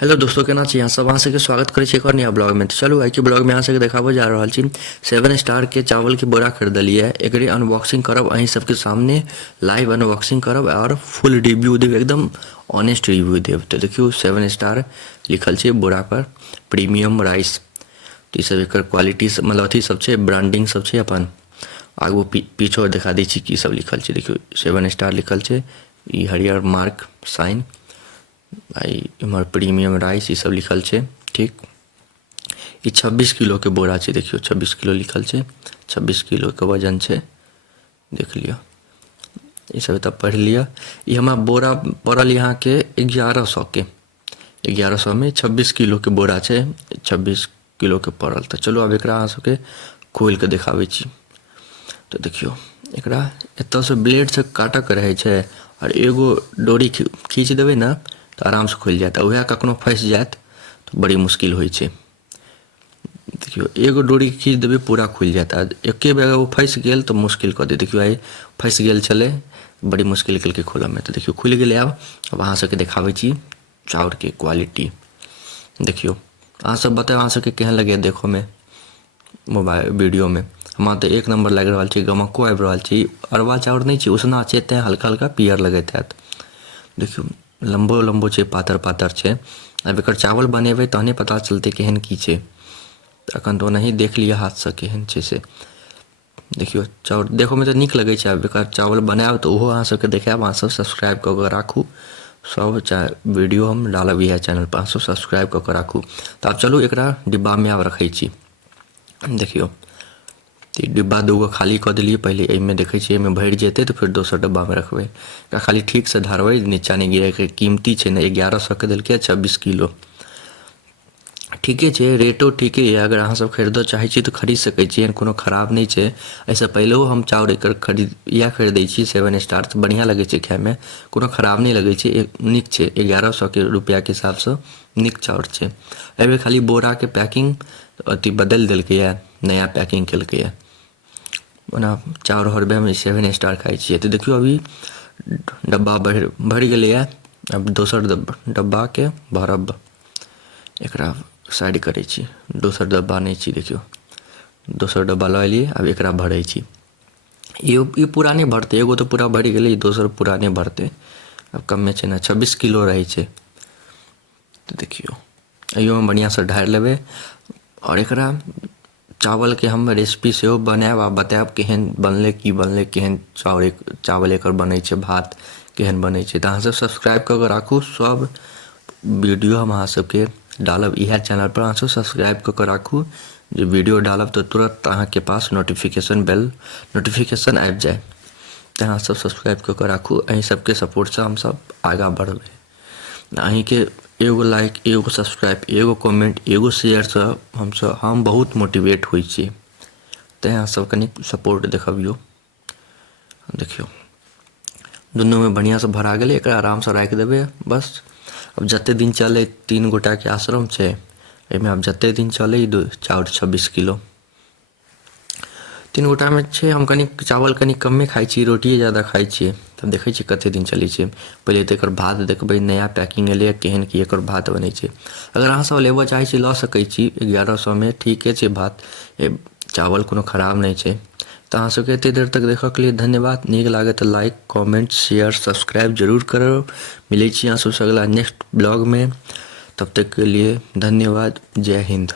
Hello दोस्तों, केना छी अहाँ सब? अहाँ सबके स्वागत करै छी एक और नया ब्लॉग में। तो चलू आइ के ब्लॉग में अहाँ सबके देखाबो जा रहल छी 7 स्टार के चावल के बोरा खरीदलिए। एकरे अनबॉक्सिंग करब अहीं सबके सामने, लाइव अनबॉक्सिंग करब और फुल रिव्यू देब, एकदम ऑनेस्ट रिव्यू देब। तो देखियो 7 स्टार लिखल छै बोरा पर, प्रीमियम राइस। तो ई सब एकर क्वालिटी सब मतलब अथी सब छै, ब्रांडिंग सब छै अपन। आगू पीछो दिखा दै छी की सब लिखल छै। देखियो 7 स्टार लिखल छै, ई हरियर मार्क साइन, इमहर प्रीमियम राइस, ये सब लिखल छै। ठीक, ये 26 किलो के बोरा छै। देखियो 26 किलो लिखल छै, 26 किलो के वजन छै। देख लियो, ये सब तब पढ़ लिया। ये हमारा बोरा पड़ल यहाँ के 1100 के, 1100 में 26 किलो के बोरा छै, 26 किलो के पड़ल। तो चलो अब एकरा अहाँ सबके खोल के देखाबै छी। तो देखियो एकरा एतऽ से ब्लेड से काटऽ के रहै छै, और एगो डोरी खींच देबै ना तो आराम से खुल जाता। वह कखनो फंस जात तो बड़ी मुश्किल होइ छै। देखियो एगो डोरी खींच देबै पूरा खुल जाता, एके बेर वो फंस गेल तो मुश्किल कर दे। देखियो आई फंस गेल छले, बड़ी मुश्किल केलकै खोलऽ में। तो देखियो खुल गेलै। अब अहाँ सबके देखाबै छी चाउर के क्वालिटी। देखियो अहाँ सब बताओ, अहाँ सबके केहन लगे देखो में मोबाइल वीडियो में। हमरा तो एक नंबर लग रहा है, गमको आबि रहल छै। अरवा चाउर नहीं छै, उसना छै, तें हल्का हल्का पियर लगैत हैत। देखियो लम्बो लम्बो छै, पातर पातर छै। अब एकर चावल बनेबै तहने पता चलतै केहन की छै। अखन तो नहीं देख लिया हाथ से केहन छै से। देखियो चाउर देखो में तो नीक लगे छै। अब एकर चावल बनायब तो ओहो अहाँ सबके देखायब। अहाँ सब सब्सक्राइब कऽ के राखू, सब वीडियो हम डालब इएह चैनल पर, अहाँ सब सब्सक्राइब कऽ के राखू। तो आब चलू एकरा डिब्बा में आब रखै छी। देखियो डिब्बा दूगो खाली कऽ देलिए पहले, एहिमे देखै छियै एहिमे भरि जेतै तो फिर दोसर डब्बा में रखबै। एकरा खाली ठीक से धरबै, नीचा नहीं गिरै के। कीमती छै ने, 1100 के देलकै, 26 किलो ठीके छै, रेटो ठीके है। अगर अहाँ सब खरीदऽ चाहै छी तो खरीद सकै छी, एहन कोनो खराब नहीं छै। एहिसँ पहिलेओ हम चाउर एकर खरीदै छी 7 स्टार, तो बढ़िया लगै छै खाय में, कोनो खराब नहीं लगै छै, नीक छै। 1100 के रुपया के हिसाब से नीक चाउर छै। एहिबेर खाली बोरा के पैकिंग अथी बदलि देलकै, नया पैकिंग केलकै। ओना चाउर हरबे में 7 स्टार खाइ छियै। तो देखियो अभी डब्बा भरि गेलै। अब दोसर डब्बा के भरब, एकरा साइड करै छी। दोसर डब्बा नहीं छी, देखियो दोसर डब्बा लऽ एलियै। अब एकरा भरै छी। ई पूरा नहीं भरतै, एगो तो पूरा भरि गेलै, दोसर पूरा नहीं भरतै। अब कमे छै ना, 26 किलो रहै छै। तो देखियो अइयोमे बढ़िया से ढारि लेबै। और एकरा चावल के हम रेसिपी सेहो बनायब आ बतायब केहन बनलै, की बनलै, केहन चावल एकर बनै छै, भात केहन बनै छै। तो अहाँ सब सब्सक्राइब कऽ के राखू, सब वीडियो हम अहाँ सबके डालब इएह चैनल पर। अहाँ सब सब्सक्राइब कऽ के राखू, जे वीडियो डालब तो तुरंत अहाँके पास नोटिफिकेशन बेल नोटिफिकेशन आबि जाए। तो अहाँ सब सब्सक्राइब कऽ के राखू, अहीं सबके सपोर्ट से हम सब आगाँ बढ़बै। अहीं के एगो लाइक, एगो सब्सक्राइब, एगो कमेंट, एगो शेयर से हम बहुत मोटिवेट होइ छी। तेँ अहाँ सब कनी सपोर्ट देखबियो। देखियो दुनू में बढ़िया से भरा गेलै, एकरा आराम से राखि देबै बस। अब जते दिन चले, 3 गोटा के आश्रम छै, एहिमे अब जते दिन चले चाउर 26 किलो 3 गोटा में छै। हम कनी चावल कनी कमे खाइ छी, रोटिए ज़्यादा खाइ छियै। तब देखै छी कते दिन चलै छै। पहिले तऽ एकर भात देखबै, नया पैकिंग एलै, केहन की एकर भात बनै छै। अगर अहाँ सब लेबऽ चाहै छी लऽ सकै छी 1100 में, ठीके छै भात, चावल कोनो खराब नहीं छै। तो अहाँ सबके एते देर तक देखऽ के लिए धन्यवाद। नीक लागे तो लाइक, कमेंट, शेयर, सब्सक्राइब जरूर करब। मिलै छी अहाँ सबसे अगला नेक्स्ट ब्लॉग में, तब तक के लिए धन्यवाद। जय हिंद।